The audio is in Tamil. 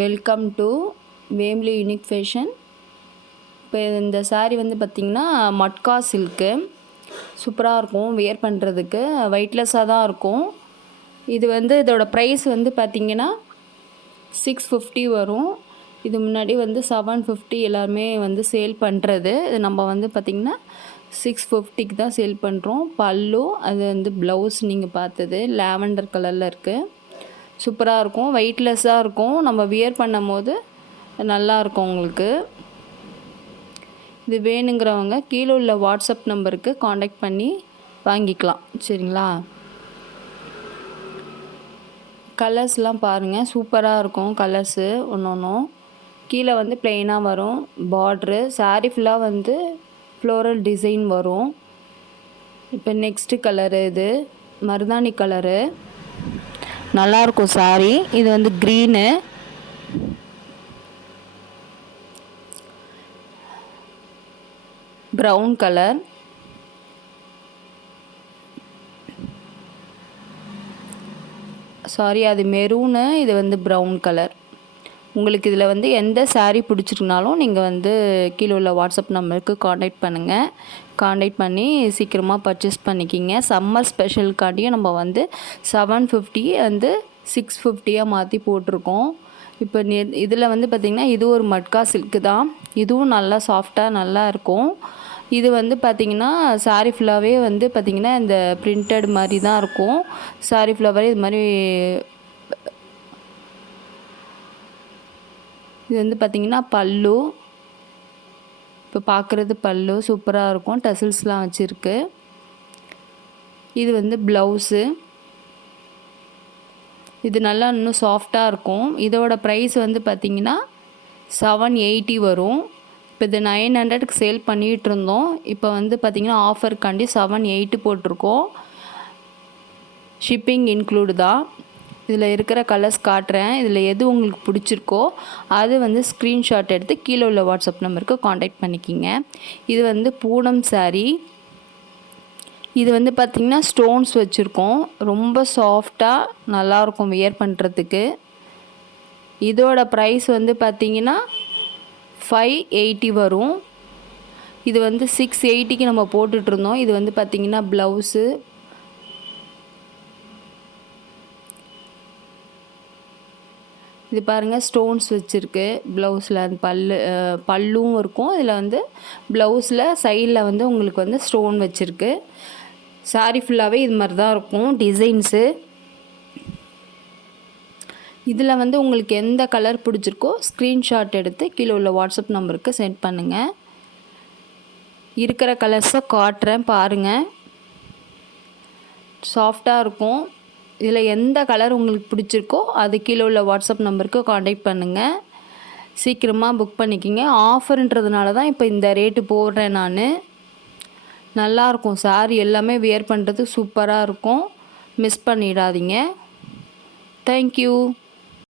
Welcome to Vemli unique fashion. இப்போ இந்த சாரீ வந்து பார்த்திங்கன்னா மட்கா சில்க்கு சூப்பராக இருக்கும். வியர் பண்ணுறதுக்கு வெயிட்லெஸ்ஸாக தான் இருக்கும். இது வந்து இதோட ப்ரைஸ் வந்து பார்த்திங்கன்னா 650 வரும். இது முன்னாடி வந்து 750 எல்லாருமே வந்து சேல் பண்ணுறது. இது நம்ம வந்து பார்த்திங்கன்னா 650க்கு தான் சேல் பண்ணுறோம். பல்லு அது வந்து ப்ளவுஸ் நீங்கள் பார்த்தது லாவெண்டர் கலரில் இருக்குது. சூப்பராக இருக்கும். வெயிட்லெஸ்ஸாக இருக்கும். நம்ம வியர் பண்ணும் போது நல்லாயிருக்கும் உங்களுக்கு. இது வேணுங்கிறவங்க கீழே உள்ள வாட்ஸ்அப் நம்பருக்கு காண்டாக்ட் பண்ணி வாங்கிக்கலாம். சரிங்களா? கலர்ஸ்லாம் பாருங்கள், சூப்பராக இருக்கும். கலர்ஸு ஒன்றும் கீழே வந்து ப்ளெயினாக வரும். பார்ட்ரு சாரீ ஃபுல்லாக வந்து ஃப்ளோரல் டிசைன் வரும். இப்போ நெக்ஸ்ட்டு கலரு இது மருதாணி கலரு. நல்லாயிருக்கும் சாரீ. இது வந்து க்ரீனு, ப்ரௌன் கலர், சாரி அது மெரூனு, இது வந்து ப்ரௌன் கலர். உங்களுக்கு இதில் வந்து எந்த சாரீ பிடிச்சிருக்குனாலும் நீங்கள் வந்து கீழே உள்ள வாட்ஸ்அப் நம்பருக்கு காண்டாக்ட் பண்ணுங்கள். காண்டாக்ட் பண்ணி சீக்கிரமாக பர்ச்சேஸ் பண்ணிக்கிங்க. சம்மர் ஸ்பெஷலுக்காண்டியும் நம்ம வந்து 750 வந்து 650 மாற்றி போட்டிருக்கோம். இப்போ இதில் வந்து பார்த்திங்கன்னா இது ஒரு மட்கா சில்க்கு தான். இதுவும் நல்லா சாஃப்டாக நல்லா இருக்கும். இது வந்து பார்த்திங்கன்னா சாரீ ஃபுல்லாகவே வந்து பார்த்திங்கன்னா இந்த பிரிண்டட் மாதிரி தான் இருக்கும். சாரீ ஃபுல்லாகவே இது மாதிரி இது வந்து பார்த்திங்கன்னா பல்லு. இப்போ பார்க்குறது பல்லு சூப்பராக இருக்கும். டசில்ஸ்லாம் வச்சுருக்கு. இது வந்து ப்ளவுஸு. இது நல்லா இன்னும் சாஃப்டாக இருக்கும். இதோட ப்ரைஸ் வந்து பார்த்திங்கன்னா 780 வரும். இப்போ இது 900க்கு சேல் பண்ணிகிட்டு இருந்தோம். இப்போ வந்து பார்த்திங்கன்னா ஆஃபருக்காண்டி 780 போட்டிருக்கோம். ஷிப்பிங் இன்க்ளூடு தான். இதில் இருக்கிற கலர்ஸ் காட்டுறேன். இதில் எது உங்களுக்கு பிடிச்சிருக்கோ அது வந்து ஸ்க்ரீன்ஷாட் எடுத்து கீழே உள்ள வாட்ஸ்அப் நம்பருக்கு காண்டாக்ட் பண்ணிக்கிங்க. இது வந்து பூனம் சாரீ. இது வந்து பார்த்திங்கன்னா ஸ்டோன்ஸ் வச்சுருக்கோம். ரொம்ப சாஃப்டாக நல்லாயிருக்கும் வியர் பண்ணுறதுக்கு. இதோட ப்ரைஸ் வந்து பார்த்திங்கன்னா 580 வரும். இது வந்து 680க்கு நம்ம போட்டுட்ருந்தோம். இது வந்து பார்த்திங்கன்னா ப்ளவுஸு. இது பாருங்கள் ஸ்டோன்ஸ் வச்சுருக்கு ப்ளவுஸில். அந்த பல்லும் இருக்கும். இதில் வந்து ப்ளவுஸில் சைடில் வந்து உங்களுக்கு வந்து ஸ்டோன் வச்சுருக்கு. சாரீ ஃபுல்லாகவே இது மாதிரி தான் இருக்கும் டிசைன்ஸு. இதில் வந்து உங்களுக்கு எந்த கலர் பிடிச்சிருக்கோ ஸ்க்ரீன்ஷாட் எடுத்து கீழே உள்ள வாட்ஸ்அப் நம்பருக்கு சென்ட் பண்ணுங்கள். இருக்கிற கலர்ஸை காட்டுறேன் பாருங்கள். சாஃப்டாக இருக்கும். இதில் எந்த கலர் உங்களுக்கு பிடிச்சிருக்கோ அது கீழே உள்ள வாட்ஸ்அப் நம்பருக்கு காண்டாக்ட் பண்ணுங்கள். சீக்கிரமாக புக் பண்ணிக்கிங்க. ஆஃபர்ன்றதுனால தான் இப்போ இந்த ரேட்டு போடுறேன் நான். நல்லாயிருக்கும் சாரீ எல்லாமே வியர் பண்ணுறதுக்கு சூப்பராக இருக்கும். மிஸ் பண்ணிடாதீங்க. தேங்க்யூ.